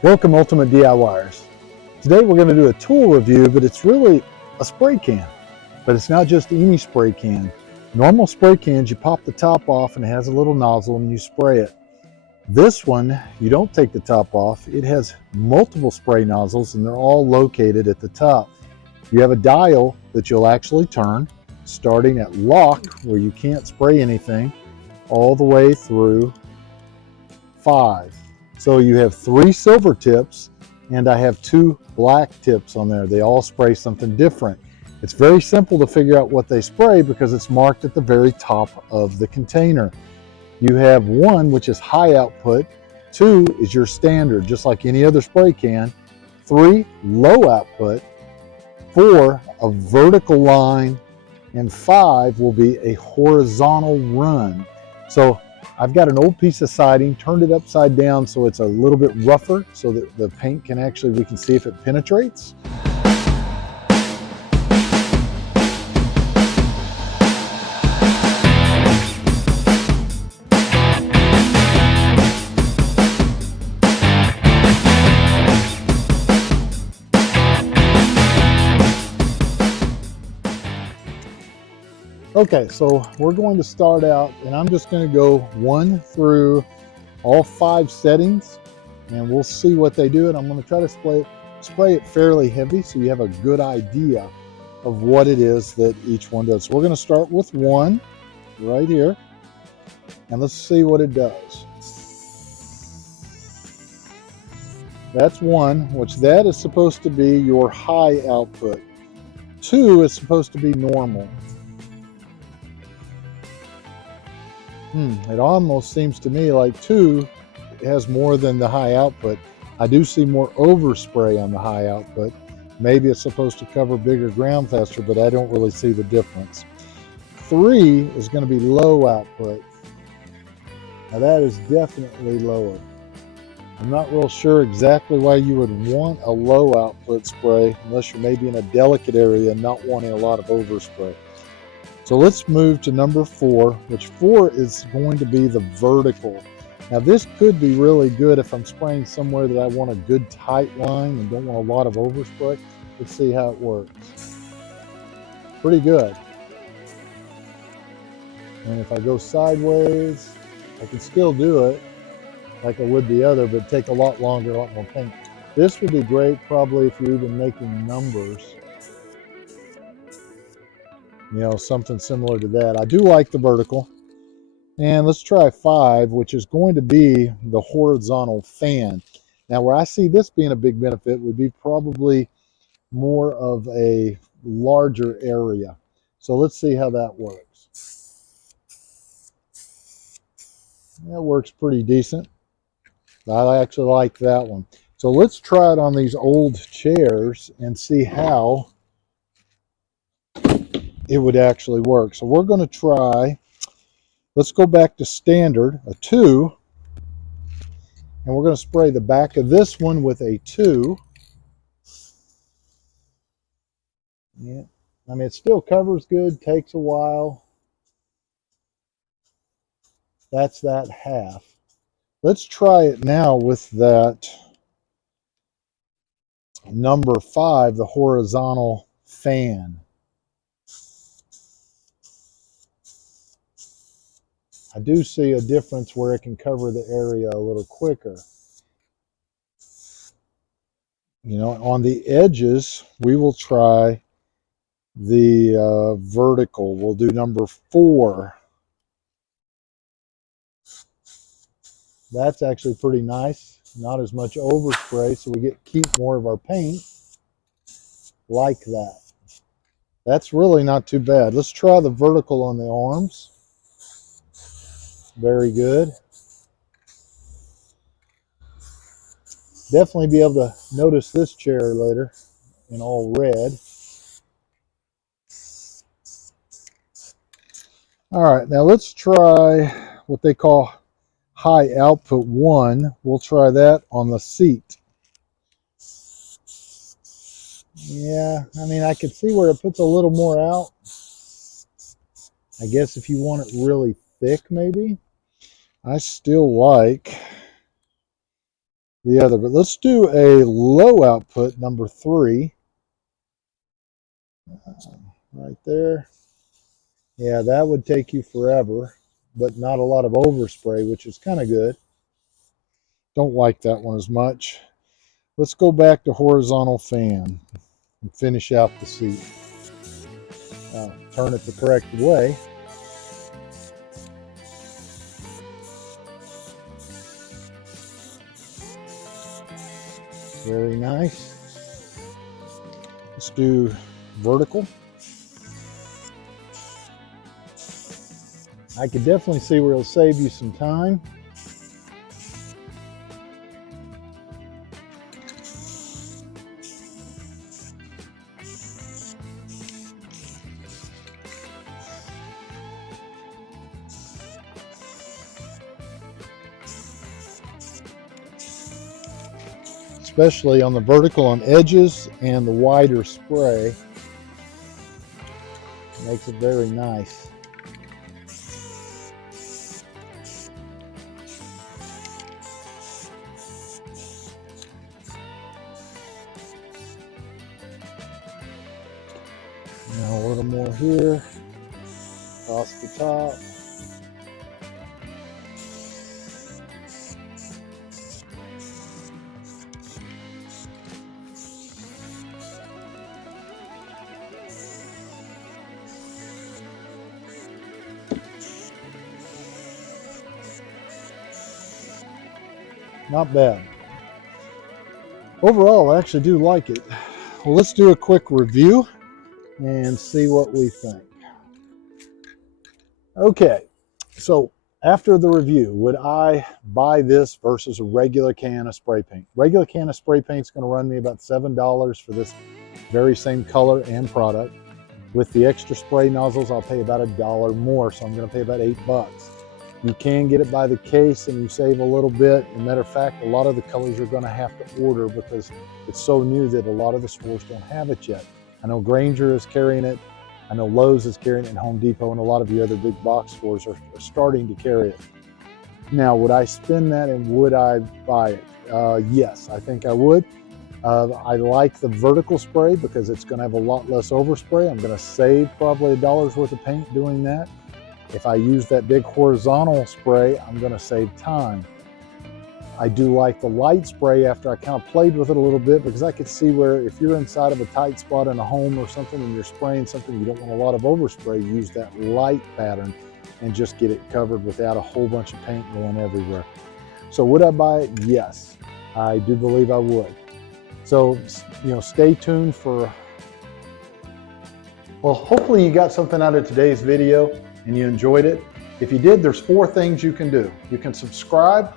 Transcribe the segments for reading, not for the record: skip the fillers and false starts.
Welcome Ultimate DIYers. Today we're going to do a tool review, but it's really a spray can. But it's not just any spray can. Normal spray cans, you pop the top off and it has a little nozzle and you spray it. This one, you don't take the top off. It has multiple spray nozzles and they're all located at the top. You have a dial that you'll actually turn, starting at lock, where you can't spray anything, all the way through 5. So you have 3 silver tips and I have 2 black tips on there. They all spray something different. It's very simple to figure out what they spray because it's marked at the very top of the container. You have 1 which is high output, 2 is your standard, just like any other spray can, 3 low output, 4 a vertical line, and 5 will be a horizontal run. So I've got an old piece of siding, turned it upside down so it's a little bit rougher so that the paint can actually, we can see if it penetrates. Okay, so we're going to start out and I'm just going to go 1 through all 5 settings and we'll see what they do, and I'm going to try to spray it fairly heavy so you have a good idea of what it is that each one does. So we're going to start with 1 right here and let's see what it does. That's 1, which that is supposed to be your high output. 2 is supposed to be normal. It almost seems to me like 2 has more than the high output. I do see more overspray on the high output. Maybe it's supposed to cover bigger ground faster, but I don't really see the difference. 3 is going to be low output. Now that is definitely lower. I'm not real sure exactly why you would want a low output spray unless you're maybe in a delicate area and not wanting a lot of overspray. So let's move to number 4, which 4 is going to be the vertical. Now this could be really good if I'm spraying somewhere that I want a good tight line and don't want a lot of overspray. Let's see how it works. Pretty good. And if I go sideways, I can still do it like I would the other, but take a lot longer, a lot more paint. This would be great probably if you're even making numbers. You know, something similar to that. I do like the vertical. And let's try 5, which is going to be the horizontal fan. Now, where I see this being a big benefit would be probably more of a larger area. So let's see how that works. That works pretty decent. I actually like that one. So let's try it on these old chairs and see how it would actually work. So we're going to try, let's go back to standard, a 2, and we're going to spray the back of this one with a 2. Yeah, I mean, it still covers good, takes a while. That's that half. Let's try it now with that number 5, the horizontal fan. I do see a difference where it can cover the area a little quicker. You know, on the edges, we will try the vertical. We'll do number 4. That's actually pretty nice. Not as much overspray, so we keep more of our paint like that. That's really not too bad. Let's try the vertical on the arms. Very good. Definitely be able to notice this chair later in all red. All right, now let's try what they call high output 1. We'll try that on the seat. Yeah, I mean, I can see where it puts a little more out. I guess if you want it really thick, maybe. I still like the other. But let's do a low output, number 3. Right there. Yeah, that would take you forever, but not a lot of overspray, which is kind of good. Don't like that one as much. Let's go back to horizontal fan and finish out the seat. Turn it the correct way. Very nice. Let's do vertical. I could definitely see where it'll save you some time. Especially on the vertical on edges and the wider spray. Makes it very nice. Now a little more here, across the top. Not bad. Overall, I actually do like it. Well, let's do a quick review and see what we think. Okay, so after the review, would I buy this versus a regular can of spray paint? Regular can of spray paint is going to run me about $7 for this very same color and product. With the extra spray nozzles, I'll pay about $1 more, so I'm going to pay about $8. You can get it by the case and you save a little bit. As a matter of fact, a lot of the colors you're going to have to order because it's so new that a lot of the stores don't have it yet. I know Granger is carrying it. I know Lowe's is carrying it, and Home Depot and a lot of the other big box stores are starting to carry it. Now, would I spend that and would I buy it? Yes, I think I would. I like the vertical spray because it's going to have a lot less overspray. I'm going to save probably $1 worth of paint doing that. If I use that big horizontal spray, I'm going to save time. I do like the light spray after I kind of played with it a little bit because I could see where if you're inside of a tight spot in a home or something and you're spraying something, you don't want a lot of overspray, use that light pattern and just get it covered without a whole bunch of paint going everywhere. So would I buy it? Yes, I do believe I would. So, stay tuned for, well, hopefully you got something out of today's video and you enjoyed it. If you did, there's 4 things you can do. You can subscribe,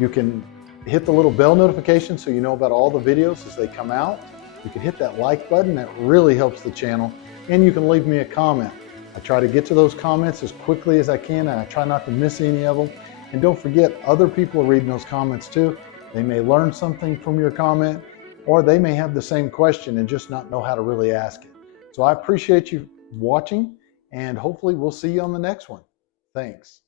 you can hit the little bell notification so you know about all the videos as they come out. You can hit that like button, that really helps the channel, and you can leave me a comment. I try to get to those comments as quickly as I can, and I try not to miss any of them. And don't forget, other people are reading those comments too. They may learn something from your comment, or they may have the same question and just not know how to really ask it. So I appreciate you watching, and hopefully we'll see you on the next one. Thanks.